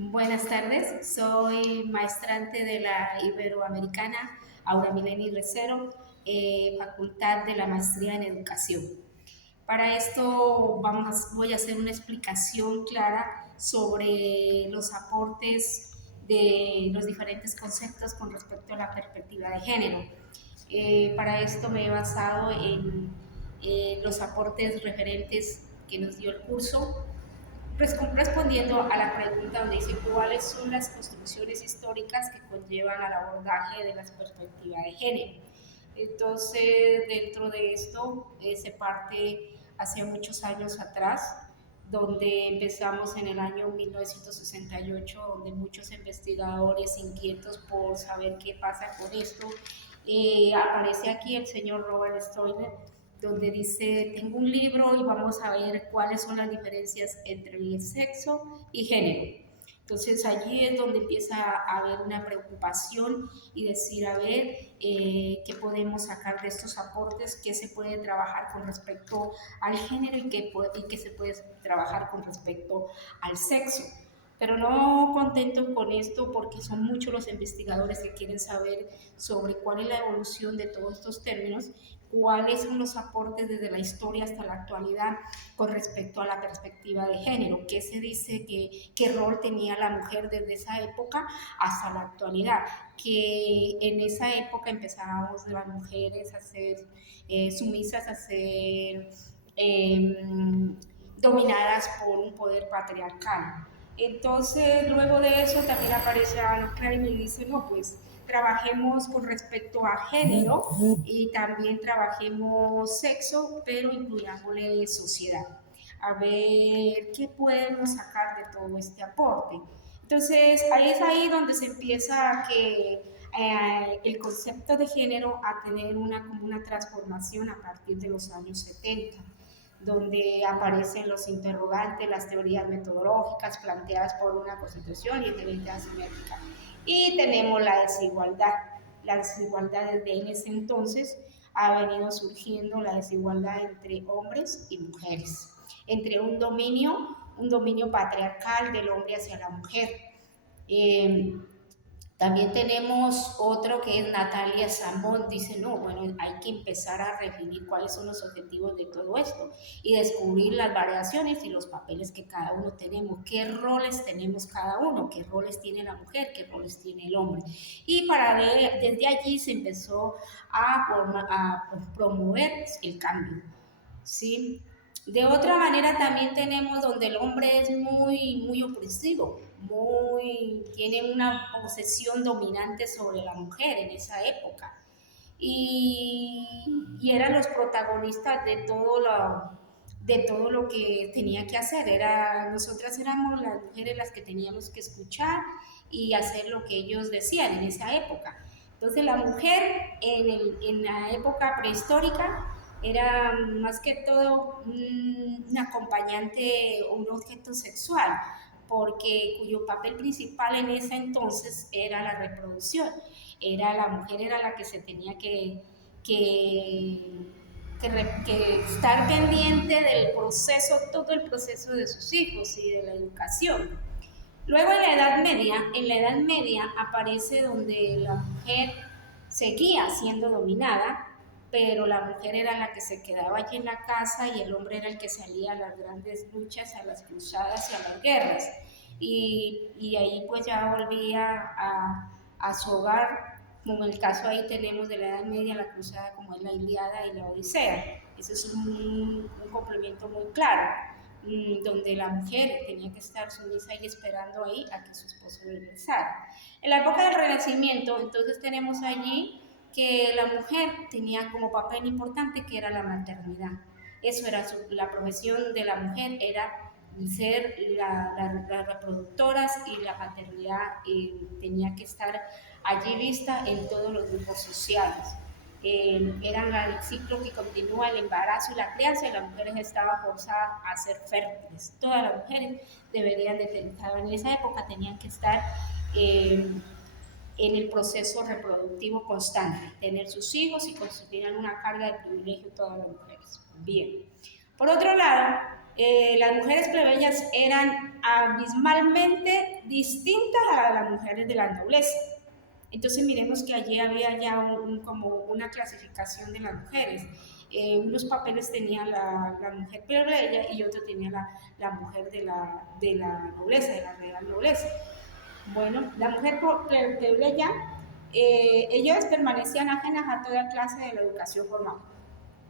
Buenas tardes, soy maestrante de la Iberoamericana Aura Mileni Recero, Facultad de la Maestría en Educación. Para esto voy a hacer una explicación clara sobre los aportes de los diferentes conceptos con respecto a la perspectiva de género. Para esto me he basado en los aportes referentes que nos dio el curso, respondiendo a la pregunta donde dice cuáles son las construcciones históricas que conllevan al abordaje de las perspectivas de género. Entonces, dentro de esto se parte hace muchos años atrás, donde empezamos en el año 1968, donde muchos investigadores inquietos por saber qué pasa con esto, aparece aquí el señor Robert Stroller, donde dice, tengo un libro y vamos a ver cuáles son las diferencias entre el sexo y género. Entonces allí es donde empieza a haber una preocupación y decir, a ver, qué podemos sacar de estos aportes, qué se puede trabajar con respecto al género y qué se puede trabajar con respecto al sexo. Pero no contento con esto porque son muchos los investigadores que quieren saber sobre cuál es la evolución de todos estos términos, cuáles son los aportes desde la historia hasta la actualidad con respecto a la perspectiva de género, qué se dice, qué rol tenía la mujer desde esa época hasta la actualidad, que en esa época empezábamos las mujeres a ser sumisas, a ser dominadas por un poder patriarcal. Entonces, luego de eso también aparece Anne Klein y dice, no, pues trabajemos con respecto a género y también trabajemos sexo, pero incluyámosle sociedad. A ver qué podemos sacar de todo este aporte. Entonces, ahí es ahí donde se empieza que el concepto de género a tener como una transformación a partir de los años 70, donde aparecen los interrogantes, las teorías metodológicas planteadas por una constitución y inteligencia asimétrica. Y tenemos la desigualdad. La desigualdad desde en ese entonces ha venido surgiendo la desigualdad entre hombres y mujeres, entre un dominio patriarcal del hombre hacia la mujer. También tenemos otro que es Natalia Samón, dice, no, bueno, hay que empezar a definir cuáles son los objetivos de todo esto y descubrir las variaciones y los papeles que cada uno tenemos, qué roles tenemos cada uno, qué roles tiene la mujer, qué roles tiene el hombre. Y desde allí se empezó a promover el cambio, ¿sí? De otra manera también tenemos donde el hombre es muy opresivo, tiene una posesión dominante sobre la mujer en esa época. Y eran los protagonistas de todo lo que tenía que hacer. Nosotras éramos las mujeres las que teníamos que escuchar y hacer lo que ellos decían en esa época. Entonces la mujer en la época prehistórica era más que todo un acompañante o un objeto sexual, porque cuyo papel principal en ese entonces era la reproducción. La mujer era la que se tenía que estar pendiente del proceso, todo el proceso de sus hijos y de la educación. Luego en la Edad Media aparece donde la mujer seguía siendo dominada, pero la mujer era la que se quedaba allí en la casa y el hombre era el que salía a las grandes luchas, a las cruzadas y a las guerras. Y ahí pues ya volvía a su hogar, como en el caso ahí tenemos de la Edad Media la cruzada como es la Ilíada y la Odisea. Ese es un complemento muy claro, donde la mujer tenía que estar sumisa y esperando ahí a que su esposo regresara. En la época del Renacimiento, entonces tenemos allí que la mujer tenía como papel importante que era la maternidad. Eso era la profesión de la mujer, era ser las reproductoras y la paternidad tenía que estar allí vista en todos los grupos sociales. Eran el ciclo que continúa el embarazo y la crianza y las mujeres estaban forzadas a ser fértiles. Todas las mujeres deberían de estar en esa época, tenían que estar en el proceso reproductivo constante, tener sus hijos y constituían una carga de privilegio todas las mujeres. Bien. Por otro lado, Las mujeres plebeyas eran abismalmente distintas a las mujeres de la nobleza. Entonces miremos que allí había ya como una clasificación de las mujeres. Unos papeles tenía la mujer plebeya y otro tenía la mujer de la nobleza, de la real nobleza. Bueno, la mujer plebeya, ellas permanecían ajenas a toda clase de la educación formal.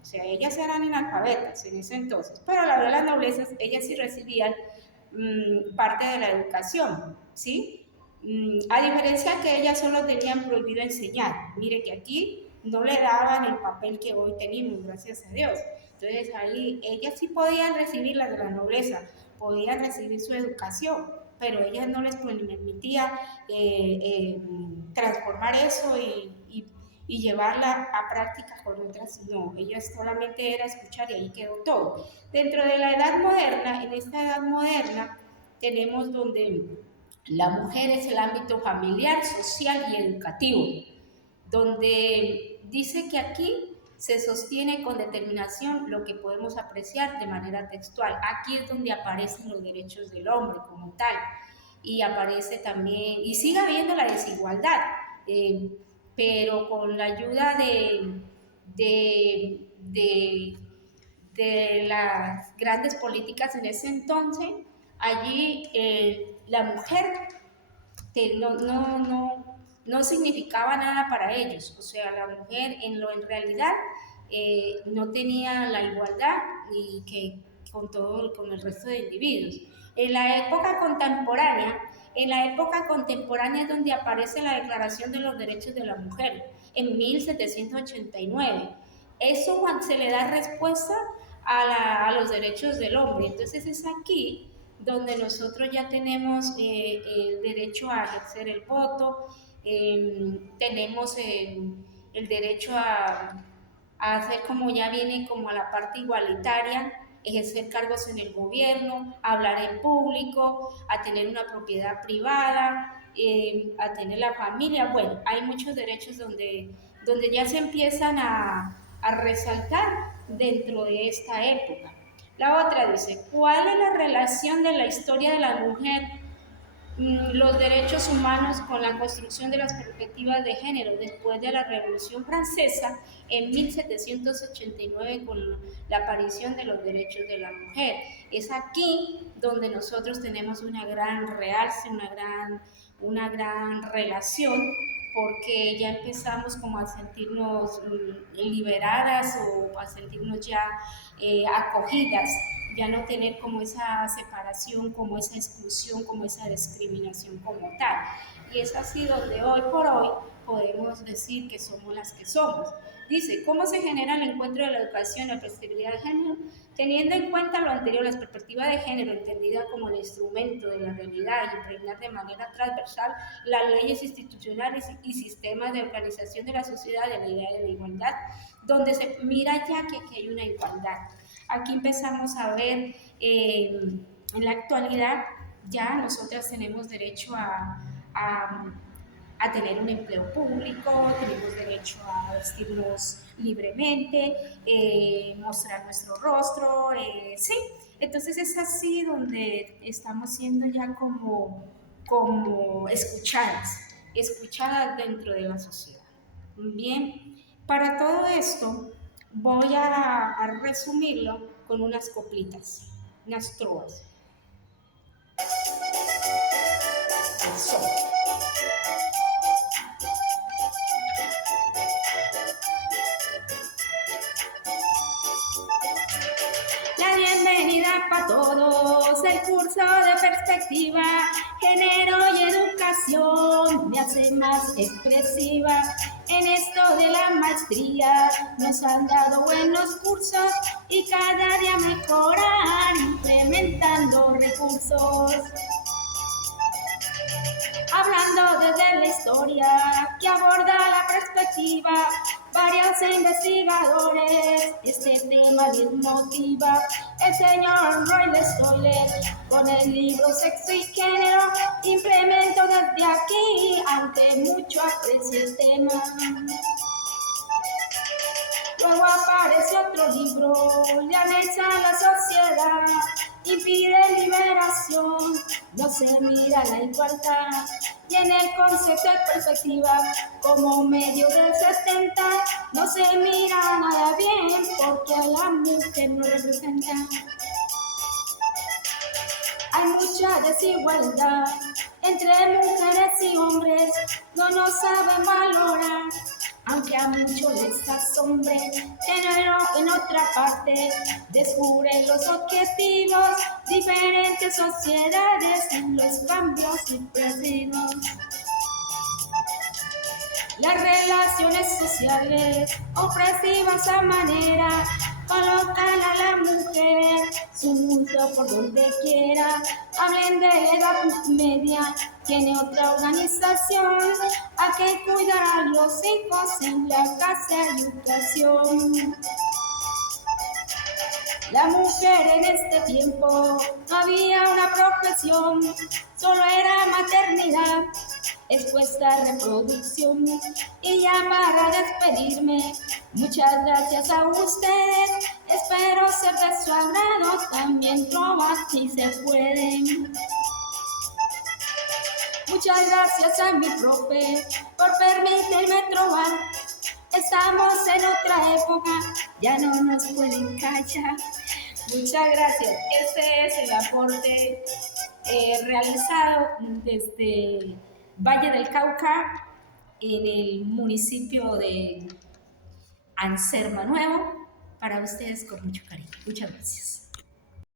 O sea, ellas eran analfabetas en ese entonces, pero a la hora de las noblezas, ellas sí recibían parte de la educación, ¿sí? A diferencia que ellas solo tenían prohibido enseñar. Mire que aquí no le daban el papel que hoy tenemos, gracias a Dios. Entonces ahí ellas sí podían recibir la de la nobleza, podían recibir su educación, pero ellas no les permitía transformar eso y llevarla a práctica con otras. No, ellas solamente era escuchar y ahí quedó todo. Dentro de la edad moderna, en esta edad moderna, tenemos donde la mujer es el ámbito familiar, social y educativo, donde dice que aquí se sostiene con determinación lo que podemos apreciar de manera textual. Aquí es donde aparecen los derechos del hombre como tal, y aparece también, y sigue habiendo la desigualdad, pero con la ayuda de, de las grandes políticas en ese entonces, allí la mujer no significaba nada para ellos. O sea, la mujer en realidad no tenía la igualdad y que con el resto de individuos. En la época contemporánea, es donde aparece la Declaración de los Derechos de la Mujer, en 1789. Eso se le da respuesta a los derechos del hombre. Entonces es aquí donde nosotros ya tenemos el derecho a ejercer el voto, tenemos el derecho a hacer, como ya viene como a la parte igualitaria, ejercer cargos en el gobierno, hablar en público, a tener una propiedad privada, a tener la familia. Bueno, hay muchos derechos donde ya se empiezan a resaltar dentro de esta época. La otra dice, ¿cuál es la relación de la historia de la mujer, los derechos humanos con la construcción de las perspectivas de género después de la Revolución Francesa en 1789 con la aparición de los derechos de la mujer? Es aquí donde nosotros tenemos una gran realce, una gran relación, porque ya empezamos como a sentirnos liberadas o a sentirnos ya acogidas, ya no tener como esa separación, como esa exclusión, como esa discriminación como tal. Y es así donde hoy por hoy podemos decir que somos las que somos. Dice, ¿cómo se genera el encuentro de la educación y la perspectiva de género? Teniendo en cuenta lo anterior, la perspectiva de género, entendida como el instrumento de la realidad y impregnar de manera transversal las leyes institucionales y sistemas de organización de la sociedad de la idea de la igualdad, donde se mira ya que aquí hay una igualdad. Aquí empezamos a ver, en la actualidad ya nosotras tenemos derecho a tener un empleo público, tenemos derecho a vestirnos libremente, mostrar nuestro rostro, sí. Entonces es así donde estamos siendo ya como escuchadas dentro de la sociedad. Bien, para todo esto voy a resumirlo con unas coplitas, unas trovas. Eso. La bienvenida para todos, el curso de perspectiva, género y educación me hace más expresiva. En esto de la maestría nos han dado buenos cursos y cada día mejoran implementando recursos. Hablando desde la historia que aborda la perspectiva, varios investigadores este tema les motiva. El señor Roy Stoller con el libro Sexo y Género implementó desde aquí, aunque mucho aprecia el tema. Luego aparece otro libro, le anexa la sociedad, impide liberación, no se mira la igualdad. Y en el concepto de perspectiva, como medio del 70, no se mira nada bien porque a la mujer no representa. Hay mucha desigualdad entre mujeres y hombres, no nos saben valorar, aunque a muchos les asombre, en otra parte descubren los objetivos, diferentes sociedades en los cambios imprevistos. Las relaciones sociales opresivas a manera colocan a la mujer su mundo por donde quiera. Hablen de la edad media, tiene otra organización, a que cuidar a los hijos en la casa y educación. La mujer en este tiempo no había una profesión, solo era maternidad, expuesta reproducción. Y ya para despedirme, muchas gracias a ustedes, espero ser de su agrado, también trobar si se puede. Muchas gracias a mi profe por permitirme trobar. Estamos en otra época, ya no nos pueden callar. Muchas gracias. Este es el aporte realizado desde Valle del Cauca, en el municipio de Anserma Nuevo, para ustedes con mucho cariño. Muchas gracias.